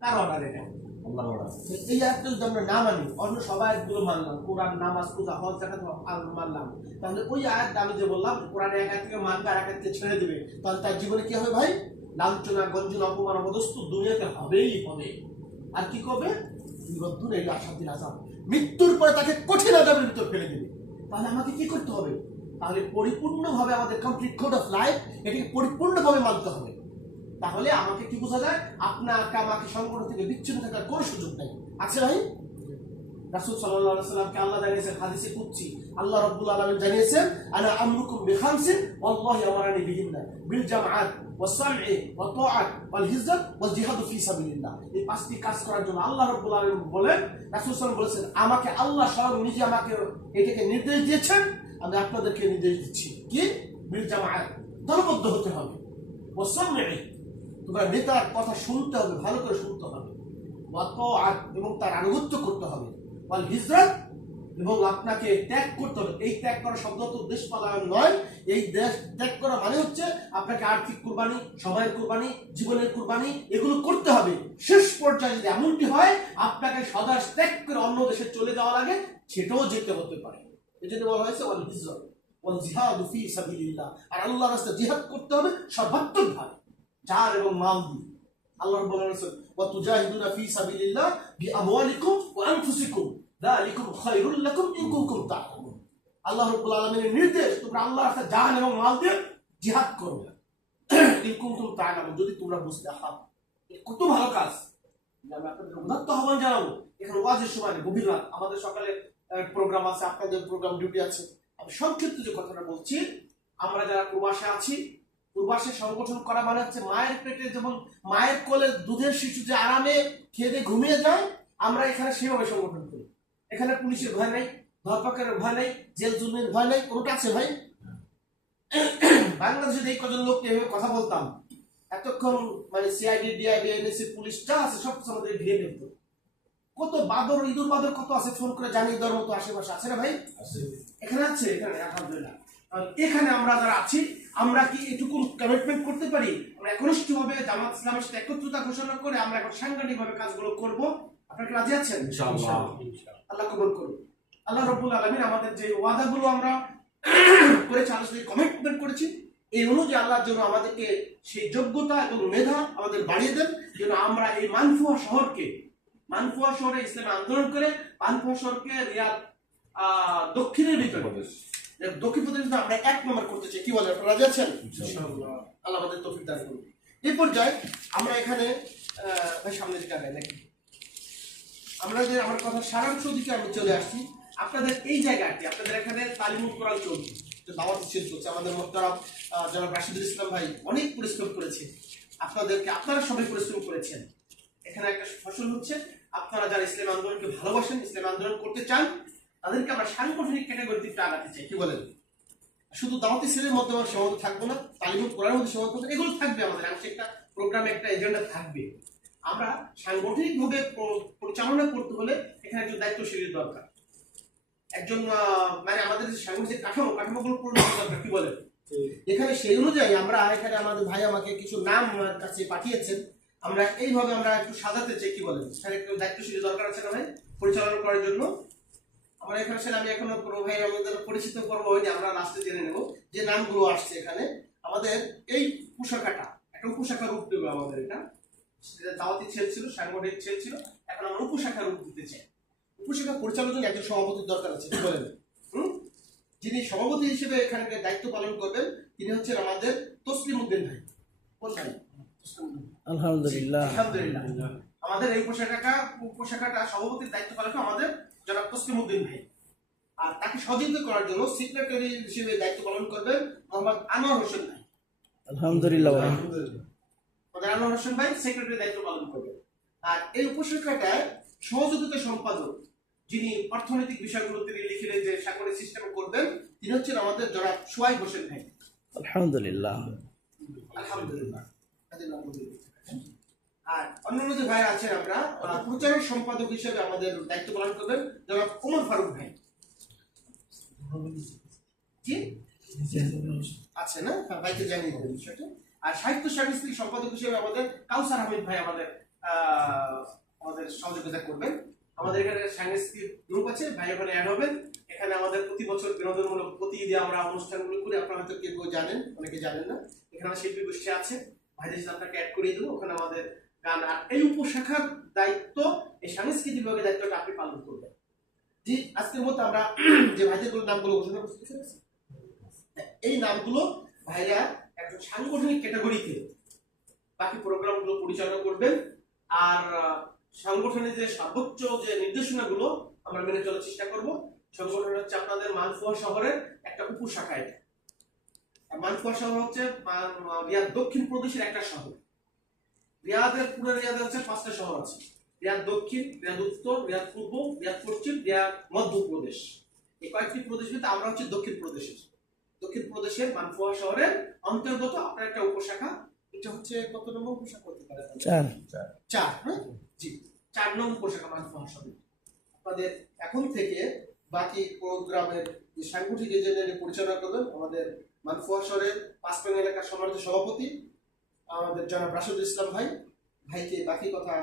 কার order এটা? আল্লাহর order. এই আয়াতটা যদি আমরা না মানি, অন্য সব আয়াতগুলো মানলাম, কোরআন, নামাজ, পূজা, হজ, যাকাত মানলাম, তাহলে ওই আয়াতটা আমি যে বললাম কোরআনের এক আয়াত থেকে মানবে আর এক আয়াত থেকে ছেড়ে দেবে, তাহলে তার জীবনে কি হবে ভাই? লাঞ্ছনা, গঞ্জনা, অপমান, অপদস্থ দুনিয়াতে হবেই হবে। আর কি করবে? বিরদ্ধুর এই আশাদিন আযাব, মৃত্যুর পরে তাকে কঠিন আযাবের ভিতর ফেলে দেবে। তাহলে আমাকে কি করতে হবে? তাহলে পরিপূর্ণভাবে আমাদের কমপ্লিট কোড অফ লাইফ, এটাকে পরিপূর্ণভাবে মানতে হবে। তাহলে আমাকে কি বোঝা যায়? আপনাকে আমাকে সংগঠন থেকে বিচ্ছিন্ন থাকার কোনো সুযোগ নেই। আছে ভাই? রাসূল সাল্লাল্লাহু আলাইহি ওয়াসাল্লামকে আল্লাহ জানিয়েছেন হাদিসে কুদসি, আল্লাহ রাব্বুল আলামিন জানিয়েছেন, আনা আমরুকুম বিখামসিন ওয়াল্লাহি আমারানি বিহিন্না বিল জামাআত ওয়াস সামঈ ওয়াত তাআত ওয়াল হিজরাত ওয়াল জিহাদ ফি সাবিলিল্লাহ। এই পাঁচটি কাজ করার জন্য আল্লাহ রাব্বুল আলামিন বলেন, রাসূল সাল্লাল্লাহু আলাইহি ওয়াসাল্লাম বলেছেন, আমাকে আল্লাহ স্বয়ং নিজে আমাকে এটাকে নির্দেশ দিয়েছেন, আমি আপনাদেরকে নির্দেশ দিচ্ছি। কি? বিল জামাআত, দলবদ্ধ হতে হবে। ওয়াস সামঈ, তোমরা নেতার কথা শুনতে হবে, ভালো করে শুনতে হবে। ওয়াত তাআত, এবং তার আনুগত্য করতে হবে। ওয়াল হিজরাত, এবং আপনাকে ত্যাগ করতে হবে। এই ত্যাগ করা শব্দ তো দেশ পালায়ন নয়। এই দেশ ত্যাগ করা মানে হচ্ছে আপনাকে আর্থিক কুরবানি, সময়ের কুরবানি, জীবনের কুরবানি, এগুলো করতে হবে। শেষ পর্যায়ে যদি এমনটি হয় আপনাকে স্বদেশ ত্যাগ করে অন্য দেশে চলে যাওয়া লাগে, সেটাও যেতে হতে পারে। এই জন্য বলা হয়েছে ওয়াল হিজরাত ওয়াল জিহাদ ফি সাবিলিল্লাহ। আর আল্লাহর রাস্তায় জিহাদ করতে হবে সর্বাত্মকভাবে, জান এবং মাল দিয়ে। আল্লাহ বলেছেন, ওয়া তুজাহিদুনা ফি সাবিলিল্লাহ বিআমওয়ালিকুম ওয়া আনফুসিকুম যালিকুম খায়রুল লাকুম ইন কুনতুম তা'লামুন। আল্লাহ রাব্বুল আলামিনের নির্দেশ, তোমরা আল্লাহর রাস্তায় জান এবং মাল দিয়ে জিহাদ করো ইন কুনতুম তা'লামুন, যদি তোমরা বুঝতে। কত ভালো কাজ! আমি আপনাদের উদাত্ত আহ্বান জানাবো। এখানে ওয়াজের সময় গভীর রাত, আমাদের সকালে প্রোগ্রাম আছে, আপনাদের প্রোগ্রাম ডিউটি আছে। আমি সংক্ষিপ্ত যে কথাটা বলছি, আমরা যারা প্রবাসে আছি, প্রবাসে সংগঠন করা মানে হচ্ছে মায়ের পেটে যেমন মায়ের কোলে দুধের শিশু যে আরামে খেয়ে দিয়ে ঘুমিয়ে যায়, আমরা এখানে সেভাবে সংগঠন করি। এখানে পুলিশের ভয় নাই, ধরপাকড়ের ভয় নাই, জেল জুলমের ভয় নাই, কোনটা আছে ভাই? বাংলাদেশের এই কজন লোককে এভাবে কথা বলতাম, এতক্ষণ মানে সিআইডি, ডিআইডি, এনএসসি, পুলিশ যা আছে সব কিছু আমাদের ঘিরে ফেলতো। কত বাদর, ইঁদুর বাদর কত আছে, ফোন করে জানিয়ে দেওয়ার মতো আশেপাশে আছে না ভাই? এখানে আছে, এখানে আলহামদুলিল্লাহ। এখানে আমরা যারা আছি, আমরা কি এটুকু কমিটমেন্ট করতে পারি? আমরা একনিষ্ঠভাবে জামাত ইসলামের সাথে একত্রতা ঘোষণা করে আমরা এখন সাংগঠনিকভাবে কাজগুলো করব। আপনারা রাজি আছেন? ইনশাআল্লাহ। আল্লাহ কবুল করুন। আল্লাহ রাব্বুল আলামিন আমাদের যে ওয়াদাগুলো আমরা করেছি, আলোচনায় কমিটমেন্ট করেছি, এই অনুযায়ী আল্লাহর জন্য আমাদেরকে সেই যোগ্যতা এবং মেধা আমাদের বাড়িয়ে দেন, যেন আমরা এই মানফুয়া শহরে ইসলামী আন্দোলন করে মানফুয়া শহরকে রিয়াদ দক্ষিণের ভিতরে, দক্ষিণ প্রদেশে আমরা 1 নম্বর করতে চাই। কি বলেন, আপনারা রাজি আছেন? ইনশাআল্লাহ। আল্লাহ আমাদের তৌফিক দান করুন। এই পর্যায়ে আমরা এখানে ভাই সামনের দিকে আগাই নাকি? আমার কথা সারাংশ দিকে আমি চলে আসছি। আপনাদের এই জায়গাটি, আপনাদের এখানে তালিমুল কোরআন চলছে, দাওয়াত শিল্প চলছে। আমাদের মোহতারাম জনাব রাশিদুল ইসলাম ভাই অনেক পরিশ্রম করেছে, আপনারা সবাই পরিশ্রম করেছেন। এখানে একটা ফসল হচ্ছে, আপনারা যারা ইসলাম আন্দোলনকে ভালোবাসেন, ইসলাম আন্দোলন করতে চান, তাদেরকে আমরা সাংগঠনিক ক্যাটাগরিতে আগাতে চাই। কি বলেন? শুধু দাওয়াতি সেলের মধ্যে আমরা সীমাবদ্ধ থাকবো না, তালিমুল কোরআনের মধ্যে সীমাবদ্ধ, এগুলো থাকবে আমাদের একটা প্রোগ্রামে, একটা এজেন্ডা থাকবে। আমরা সাংগঠনিকভাবে পরিচালনা করতে হলে এখানে একজন দায়িত্বশীলের দরকার, একজন মানে আমাদের যে সাংগঠনিক কাঠামোগুলো পূরণ করা দরকার। কি বলেন? এখানে সেই অনুযায়ী আমরা এখানে আমাদের ভাই আমাকে কিছু নাম আমার কাছে পাঠিয়েছেন, আমরা এইভাবে আমরা একটু সাজাতে চাই। কি বলেন? সেখানে একটু দায়িত্বশীল দরকার আছে না ভাই পরিচালনা করার জন্য? আমরা এখানে আমি এখনো পুরো ভাই আমাদের পরিচিত করবো, ওই যে আমরা লাস্টে জেনে নেব যে নামগুলো আসছে। এখানে আমাদের এই উপশাখাটা একটা উপশাখা রূপ দেবে আমাদের। এটা দাওয়াতি ছেল ছিল, সাংগঠনিক ছেল ছিল, এখন আমরা উপশাখা রূপ দিতে চাই। উপশাখা পরিচালনার জন্য একজন সভাপতির দরকার আছে। কি বলেন? যিনি সভাপতি হিসেবে এখানে দায়িত্ব পালন করবেন তিনি হচ্ছেন আমাদের তসলিম উদ্দিন ভাই। কোথায়? আলহামদুলিল্লাহ। আলহামদুলিল্লাহ। আমাদের এই উপশাখাটা সভাপতির দায়িত্ব পালন আমাদের জনাব তসলিম উদ্দিন ভাই। আর তাকে সহযোগিতা করার জন্য সেক্রেটারি হিসেবে দায়িত্ব পালন করবেন মোহাম্মদ আনোয়ার হোসেন ভাই। আলহামদুলিল্লাহ। আমাদের আনোয়ার হোসেন ভাই সেক্রেটারি দায়িত্ব পালন করবেন। আর এই উপশাখাটায় সহযোগিতা সম্পাদক, যিনি অর্থনৈতিক বিষয়গুলো তিনি লিখে যে সাগরের সিস্টেম করবেন, তিনি হচ্ছেন আমাদের জনাব সোহাইব হোসেন ভাই। আলহামদুলিল্লাহ। আলহামদুলিল্লাহ। আর অন্যান্য যে ভাই আছেন, আমরা প্রচারের সম্পাদক হিসেবে আমাদের দায়িত্ব পালন করবেন জনাব ওমর ফারুক ভাই। কি আছে না? ভাইকে জানিয়ে দেবেন বিষয়টা। আর সাহিত্য সাংস্কৃতিক সম্পাদক হিসেবে আমাদের কাউসার আহমেদ ভাই আমাদের আমাদের সহযোগিতা করবেন। আমাদের এখানে সাংস্কৃতিক গ্রুপ আছে, ভাই ওখানে অ্যাড হবেন। এখানে আমাদের প্রতি বছর বিনোদনমূলক প্রতি ঈদে আমরা অনুষ্ঠানগুলো করি, আপনারা হয়তো কেউ কেউ জানেন, অনেকে জানেন না। এখানে আমার শিল্পী গোষ্ঠী আছে, ভাইদের সাথে আপনাকে অ্যাড করিয়ে দেবো। ওখানে আমাদের গান, আর এই উপশাখার দায়িত্ব, এই সাংস্কৃতিক বিভাগের দায়িত্বটা আপনি পালন করবেন। জি, আজকের মতো আমরা যে ভাইদের নামগুলো ঘোষণা করতে পেরেছি, এই নামগুলো ভাইরা একজন সাংগঠনিক ক্যাটাগরিতে বাকি প্রোগ্রামগুলো পরিচালনা করবেন। আর সংগঠনের যে সর্বোচ্চ যে নির্দেশনাগুলো আমরা মেনে চলার চেষ্টা করব। সংগঠন হচ্ছে আপনাদের মানফুয়া শহরের একটা উপশাখা। এটা মানফুয়া শহর হচ্ছে রিয়াদ দক্ষিণ প্রদেশের একটা শহর। পুরো রিয়াদে হচ্ছে 5টা শহর আছে: রিয়াদ দক্ষিণ, রিয়াদ উত্তর, রিয়াদ পূর্ব, রিয়াদ পশ্চিম, রিয়াদ মধ্যপ্রদেশ। এই কয়েকটি প্রদেশ ভিতরে আমরা হচ্ছে দক্ষিণ প্রদেশের মানফুয়া শহরের অন্তর্গত আপনার একটা উপশাখা। এটা হচ্ছে কত নম্বর উপশাখা হতে পারে? 4। হ্যাঁ, জি, 4 নম্বর উপশাখা মানফুয়া শহর। আপনাদের এখন থেকে বাকি প্রোগ্রামের যে সাংগঠনিক এজেন্ডা পরিচালনা করবেন আমাদের মানফুয়া শহরের 5 নং এলাকার সম্মানিত সভাপতি আমাদের জনাব রাশিদুল ইসলাম ভাইকে বাকি কথা